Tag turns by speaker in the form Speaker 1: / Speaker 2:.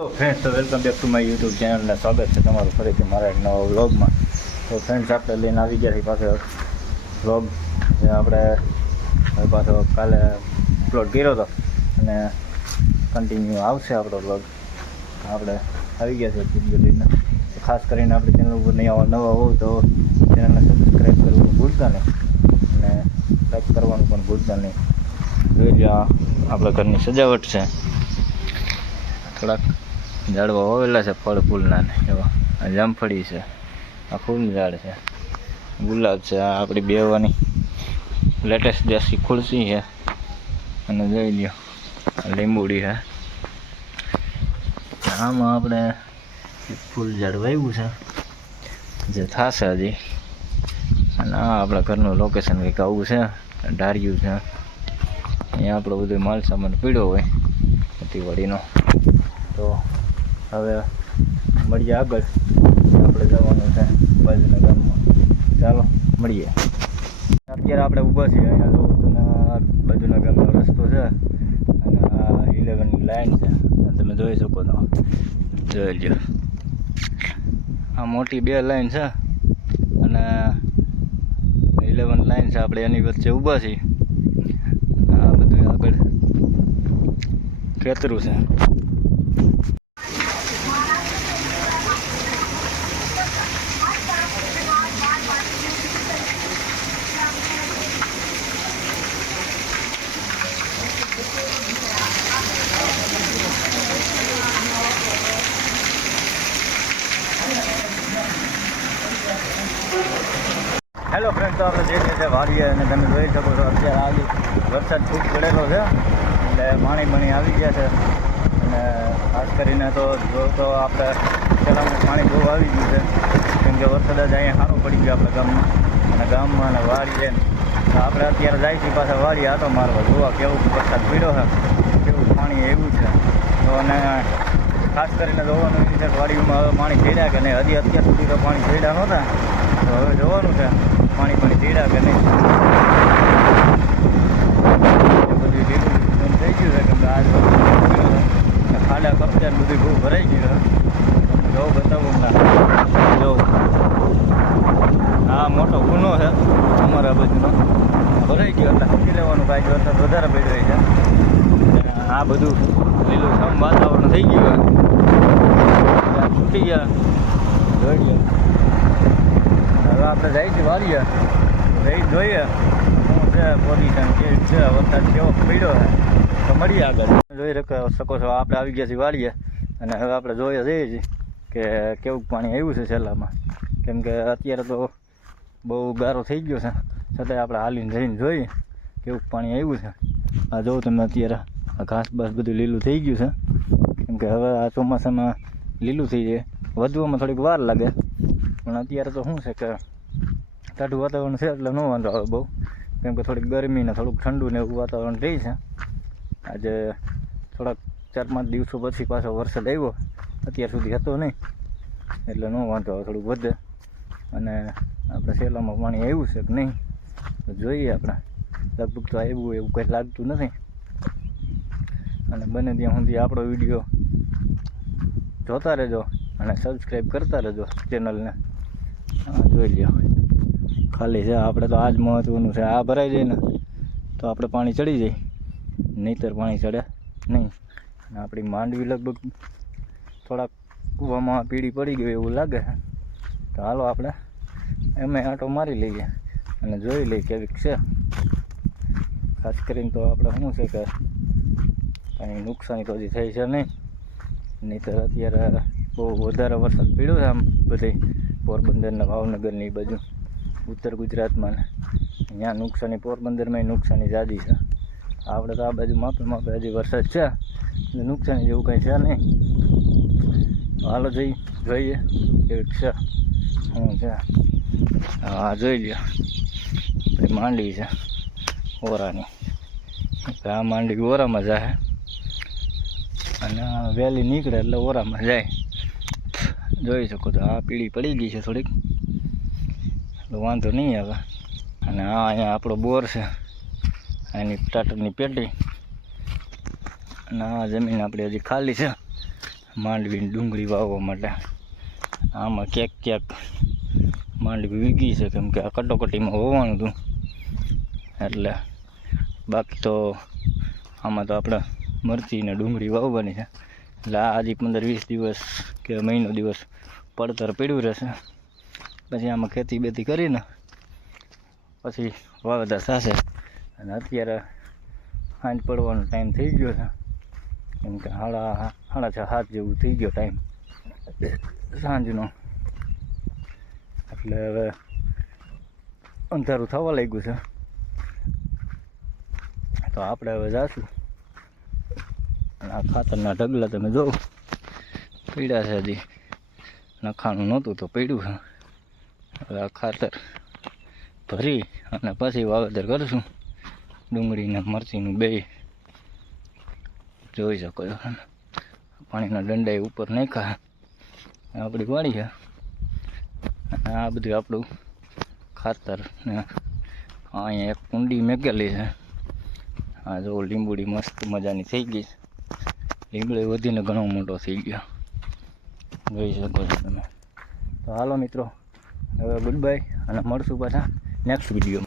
Speaker 1: તો ફ્રેન્ડ્સ તો welcome back to my YouTube ચેનલને સ્વાગત છે તમારું ફરીથી મારા એક નવા વ્લોગમાં તો ફ્રેન્ડ્સ આપણે લઈને આવી ગયા છીએ પાછો વ્લોગ આપણે પાછો કાલે અપલોડ કર્યો હતો. અને કન્ટિન્યુ આવશે આપણો વ્લોગ આપણે આવી ગયા છે વીડિયો લઈને. ખાસ કરીને આપણી ચેનલ ઉપર નહીં આવા નવા હોવ તો ચેનલને સબસ્ક્રાઈબ કરવું ભૂલતા નહીં. અને લાઈક કરવાનું પણ ભૂલતા નહીં. જોઈ લો આપણા ઘરની સજાવટ છે. થોડાક ઝાડવા વાવેલા છે ફળ ફૂલના ને એવા જામફળી છે. આ ફૂલ ઝાડ છે. ગુલાબ છે, આ આપણી બેવાની લેટેસ્ટ દેશી ખુલસી છે. અને જોઈ લ્યો લીંબુડી છે. આમાં આપણે ફૂલ ઝાડ વાવ્યું છે, જે થશે હજી. અને આ આપણા ઘરનું લોકેશન કંઈક આવું છે, ઢાર્યું છે. અહીંયા આપણો બધો માલ સામાન પીડ્યો હોય વળીનો તો હવે મળીએ આગળ. આપણે જવાનું છે બાજુના ગામમાં ચાલો, મળીએ. અત્યારે આપણે ઊભા છીએ અહીંયા જો બાજુના ગામનો રસ્તો છે અને આ ઇલેવનની લાઈન છે. તમે જોઈ શકો છો. જોઈ લ્યો. આ મોટી બે લાઈન છે અને ઇલેવન લાઈન છે આપણે એની વચ્ચે ઊભા છીએ. આ બધું આગળ ખેતરું છે. હેલો ફ્રેન્ડ તો આપણે જે રીતે છે વાડીએ અને તમે જોઈ શકો છો અત્યારે આજે વરસાદ ખૂબ પડેલો છે, એટલે પાણી બણી આવી ગયા છે. અને ખાસ કરીને તો જો તો આપણે પહેલાંનું પાણી બહુ આવી ગયું છે, કેમ કે વરસાદ જ અહીંયા સારું પડી ગયું આપણે ગામમાં. અને ગામમાં અને વાડીએ તો આપણે અત્યારે જાય છીએ પાછા વાડી આટો મારવા જોવા કેવું વરસાદ પડ્યો છે, કેવું પાણી એવું છે. તો અને ખાસ કરીને જોવાનું છે વાડીમાં હવે પાણી ચડ્યા કે નહીં? હજી અત્યાર સુધી તો પાણી ચડ્યા નહોતા, તો હવે જોવાનું છે. પાણી પાણી પીડા કે નહીં? એ બધું લીલું થઈ ગયું છે કેમ કે આજ ખાડા કપચા બધું બહુ ભરાઈ ગયું તમને જો બતાવું હમણાં. આ મોટો ગુનો છે અમારા બાજુનો. ભરાઈ ગયો એટલે સમજી લેવાનું કાંઈ વરસાદ વધારે પડ્યો છે. આ બધું લીલું સમ વાતાવરણ થઈ ગયું છૂટી ગયા. લે હવે આપણે છે વાળીએ રહી જોઈએ. શું છે પોઝિશન કેવી છે વરસાદ કેવો પડ્યો છે. તો મળીએ આગળ. જોઈ શકો છો, આપણે આવી ગયા છીએ વાળીએ અને હવે આપણે જોઈએ જઈએ છીએ કે કેવું પાણી આવ્યું છે છેલ્લામાં. કેમ કે અત્યારે તો બહુ ગારો થઈ ગયો છે. છતાંય આપણે હાલીને જઈને જોઈએ કેવું પાણી આવ્યું છે. આ જોઉં તમે અત્યારે, આ ઘાસ બાસ બધું લીલું થઈ ગયું છે. કેમ કે હવે આ ચોમાસામાં લીલું થઈ જાય. વધવામાં થોડીક વાર લાગે. પણ અત્યારે તો શું છે કે ટાઢું વાતાવરણ છે એટલે ન વાંધો આવે બહુ. કેમ કે થોડીક ગરમી ને થોડુંક ઠંડુ ને એવું વાતાવરણ રહી છે. આજે થોડાક ચાર પાંચ દિવસો પછી પાછો વરસાદ આવ્યો. અત્યાર સુધી હતો નહીં. એટલે ન વાંધો આવે, થોડુંક વધે. અને આપણે સેલામાં પાણી આવ્યું છે કે નહીં, તો જોઈએ આપણે. લગભગ તો આવ્યું એવું કંઈ લાગતું નથી. અને બને ત્યાં સુધી આપણો વીડિયો જોતા રહેજો અને સબસ્ક્રાઈબ કરતા રહેજો ચેનલને જોઈ લ્યો. ખાલી છે. આપણે તો આ જ મહત્ત્વનું છે. આ ભરાઈ જાય ને, તો આપણે પાણી ચડી જાય. નહીતર પાણી ચડે નહીં. આપણી માંડવી લગભગ થોડાક કૂવામાં પીળી પડી ગઈ એવું લાગે તો હાલો આપણે એમે આંટો મારી લઈએ અને જોઈ લઈએ કેવીક છે. ખાસ કરીને તો આપણે શું છે કે કાંઈ નુકસાની તો હજી થઈ છે નહીં. નહીંતર અત્યારે બહુ વધારે વરસાદ પીડ્યો છે આમ બધી પોરબંદરના ભાવનગરની એ બાજુ. ઉત્તર ગુજરાતમાં અહીંયા નુકસાની, પોરબંદરમાં નુકસાની જાદી છે. આપણે તો આ બાજુ માપે માપે હજી વરસાદ છે. નુકસાની જેવું કંઈ છે નહીં. હાલો જઈ, જોઈએ કેવી છે, શું છે. હા જોઈ લ્યો. માંડવી છે, ઓરાની. આ માંડવી ઓરામાં જાય અને વહેલી નીકળે એટલે ઓરામાં જાય. જોઈ શકો છો, આ પીળી પડી ગઈ છે થોડીક. એટલે વાંધો નહીં આવે. અને આ અહીંયા આપણો બોર છે. એની ટાટરની પેટી. અને આ જમીન આપણી હજી ખાલી છે. માંડવીની ડુંગળી વાવવા માટે. આમાં ક્યાંક ક્યાંક માંડવી વીગી છે, કેમ કે આ કટોકટીમાં હોવાનું હતું. એટલે બાકી તો આમાં તો આપણે મરચીને ડુંગળી વાવવાની છે. એટલે આ હજી પંદર વીસ દિવસ કે મહિનો દિવસ પડતર પીડ્યું રહેશે. પછી આમાં ખેતી બેતી કરીને પછી વાવેતર થશે. અને અત્યારે સાંજ પડવાનો ટાઈમ થઈ ગયો છે. કેમ કે સાડા સાડા છ સાત જેવું થઈ ગયો ટાઈમ સાંજનો. એટલે હવે અંધારું થવા લાગ્યું છે. તો આપણે હવે જાશું. અને આ ખાતરના ઢગલા તમે જોવો. પીડ્યા છે હજી. નખાણું નહોતું તો પડ્યું છે. હવે ખાતર ભરી અને પછી વાવેતર કરીશું. ડુંગળીને મરચીનું બે જોઈ શકો છો. પાણીના દંડા ઉપર નાખ્યા. આપણી વાડી છે. અને આ બધું આપણું ખાતર ને અહીંયા એક કુંડી મેકેલી છે. આ જો લીંબુડી મસ્ત મજાની થઈ ગઈ લીંબડી વધીને ઘણો મોટો થઈ ગયો. જોઈ શકો છો તમે. તો હાલો મિત્રો હવે ગુડ બાય અને મળશું પાછા. Next video